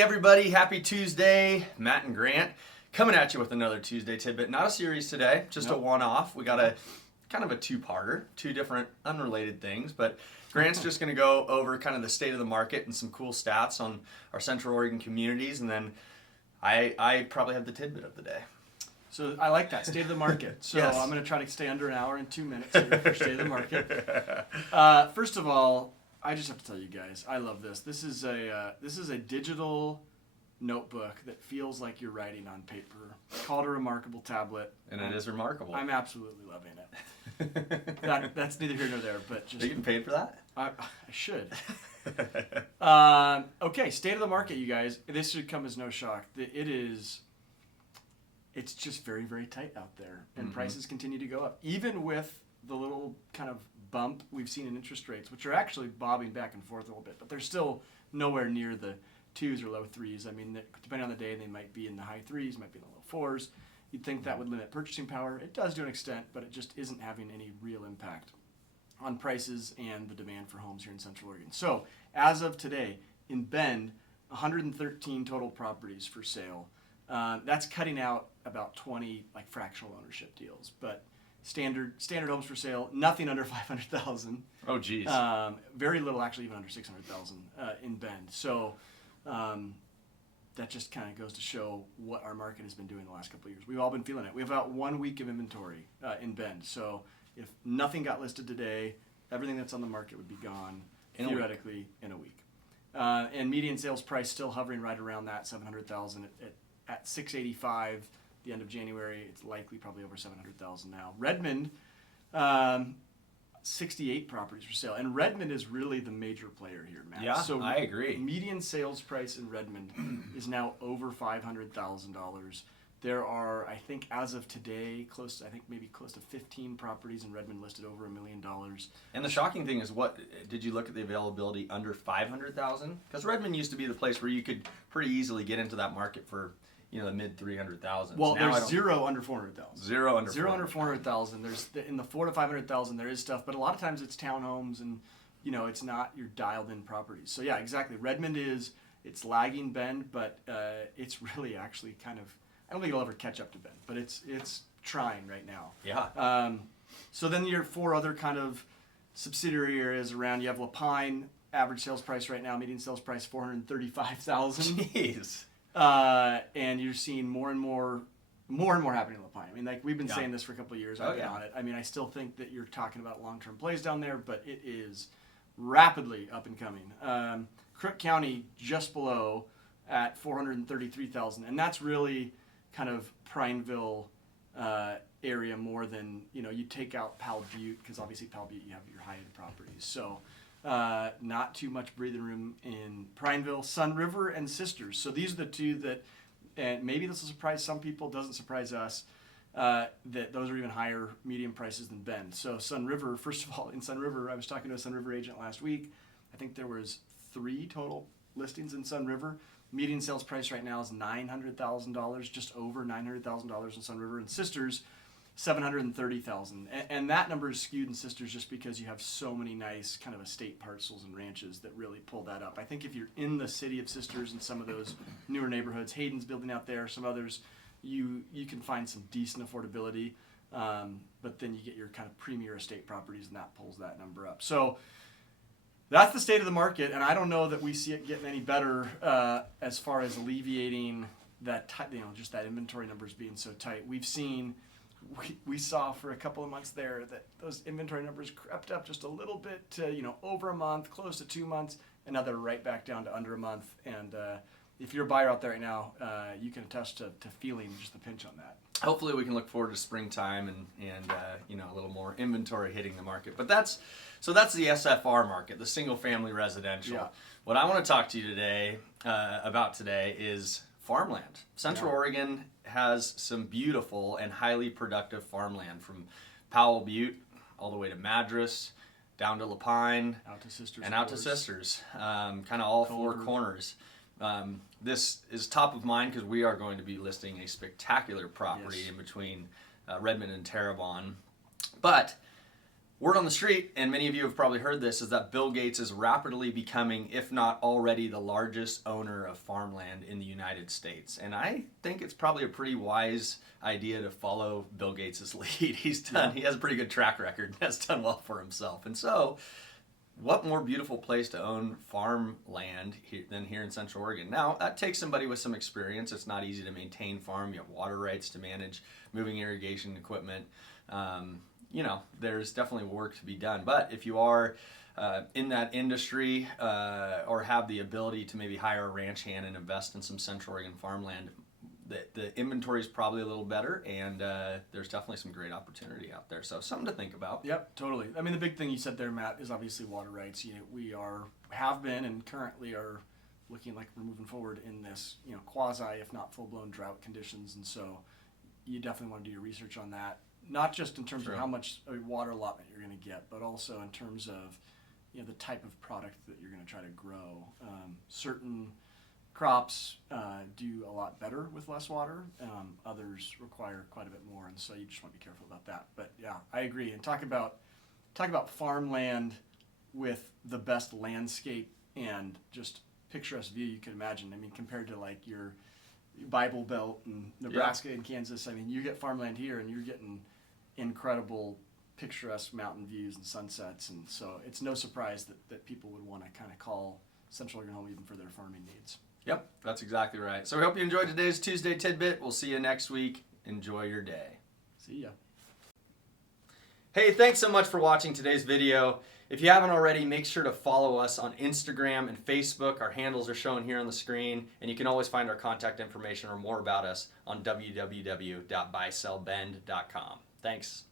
Hey everybody, happy Tuesday. Matt and Grant coming at you with another Tuesday Tidbit. Not a series today, just a one-off. We got a kind of a two-parter, two different unrelated things, but Grant's just going to go over kind of the state of the market and some cool stats on our Central Oregon communities, and then I probably have the tidbit of the day. So I like that, state of the market. So Yes. I'm going to try to stay under an hour and 2 minutes here for state of the market. First of all, I just have to tell you guys, I love this. This is a digital notebook that feels like you're writing on paper. Called a remarkable tablet. And it is remarkable. I'm absolutely loving it. That's neither here nor there, but just... Are you getting paid for that? I should. Okay, state of the market, you guys. This should come as no shock. It's just very, very tight out there, and prices continue to go up. Even with the little kind of bump we've seen in interest rates, which are actually bobbing back and forth a little bit, but they're still nowhere near the 2s or low 3s. I mean, depending on the day, they might be in the high 3s, might be in the low 4s. You'd think that would limit purchasing power. It does to an extent, but it just isn't having any real impact on prices and the demand for homes here in Central Oregon. So, as of today, in Bend, 113 total properties for sale. That's cutting out about 20 like fractional ownership deals, but standard homes for sale, nothing under 500,000. Oh, geez. Very little, actually, even under 600,000 in Bend. So that just kind of goes to show what our market has been doing the last couple of years. We've all been feeling it. We have about 1 week of inventory in Bend. So if nothing got listed today, everything that's on the market would be gone theoretically in a week. And median sales price still hovering right around that 700,000 at 685 the end of January. It's likely probably over 700,000 now. Redmond, 68 properties for sale, and Redmond is really the major player here, Matt. Yeah, so I agree. Median sales price in Redmond is now over $500,000. There are, I think, as of today, maybe close to 15 properties in Redmond listed over $1 million. And the shocking thing is, what did you look at the availability under 500,000? Because Redmond used to be the place where you could pretty easily get into that market for, the mid 300,000. Well, there's zero under 400,000. Zero under 400,000. There's in the 400,000 to 500,000. There is stuff, but a lot of times it's townhomes, and it's not your dialed-in properties. So yeah, exactly. Redmond it's lagging Bend, but it's really actually kind of. I don't think it'll ever catch up to Bend, but it's trying right now. Yeah. So then your 4 other kind of subsidiary areas around. You have Lapine, average sales price right now, median sales price $435,000. Jeez. And you're seeing more and more happening in Lapine. I mean, like we've been saying this for a couple of years. I've been on it. I mean, I still think that you're talking about long-term plays down there, but it is rapidly up and coming. Crook County just below at 433,000, and that's really kind of Prineville area more than you take out Powell Butte, because obviously Powell Butte you have your high-end properties. So not too much breathing room in Prineville. Sun River and Sisters. So these are the two that, and maybe this will surprise some people, doesn't surprise us, that those are even higher median prices than Bend. So Sun River, first of all, in Sun River, I was talking to a Sun River agent last week. I think there was 3 total listings in Sun River. Median sales price right now is $900,000, just over $900,000 in Sun River. And Sisters, $730,000, and that number is skewed in Sisters just because you have so many nice kind of estate parcels and ranches that really pull that up. I think if you're in the city of Sisters and some of those newer neighborhoods, Hayden's building out there, some others, you can find some decent affordability, but then you get your kind of premier estate properties, and that pulls that number up. So that's the state of the market, and I don't know that we see it getting any better as far as alleviating that, just that inventory numbers being so tight. We saw for a couple of months there that those inventory numbers crept up just a little bit to, over a month, close to 2 months, and now they're right back down to under a month. And if you're a buyer out there right now, you can attest to feeling just the pinch on that. Hopefully we can look forward to springtime and a little more inventory hitting the market. But that's the SFR market, the single family residential. Yeah. What I want to talk to you about today is farmland. Central Oregon has some beautiful and highly productive farmland, from Powell Butte all the way to Madras, down to Lapine, out to Sisters, and out to Sisters, kind of all Culver. 4 corners. This is top of mind because we are going to be listing a spectacular property in between Redmond and Terrebonne. But Word on the street, and many of you have probably heard this, is that Bill Gates is rapidly becoming, if not already, the largest owner of farmland in the United States. And I think it's probably a pretty wise idea to follow Bill Gates' lead. He has a pretty good track record and has done well for himself. And so, what more beautiful place to own farmland than here in Central Oregon? Now, that takes somebody with some experience. It's not easy to maintain farm. You have water rights to manage, moving irrigation equipment. There's definitely work to be done. But if you are in that industry or have the ability to maybe hire a ranch hand and invest in some Central Oregon farmland, the inventory is probably a little better, and there's definitely some great opportunity out there. So something to think about. Yep, totally. I mean, the big thing you said there, Matt, is obviously water rights. We have been and currently are looking like we're moving forward in this, quasi, if not full-blown drought conditions. And so you definitely want to do your research on that, not just in terms of how much water allotment you're going to get, but also in terms of, the type of product that you're going to try to grow. Certain crops do a lot better with less water. Others require quite a bit more, and so you just want to be careful about that. But yeah, I agree. And talk about farmland with the best landscape and just picturesque view you could imagine. I mean, compared to like your Bible Belt and Nebraska and Kansas, I mean, you get farmland here and you're getting incredible picturesque mountain views and sunsets, and so it's no surprise that people would want to kind of call Central Oregon home even for their farming needs. Yep, that's exactly right. So we hope you enjoyed today's Tuesday Tidbit. We'll see you next week. Enjoy your day. See ya. Hey, thanks so much for watching today's video. If you haven't already, make sure to follow us on Instagram and Facebook. Our handles are shown here on the screen, and you can always find our contact information or more about us on www.buysellbend.com. Thanks.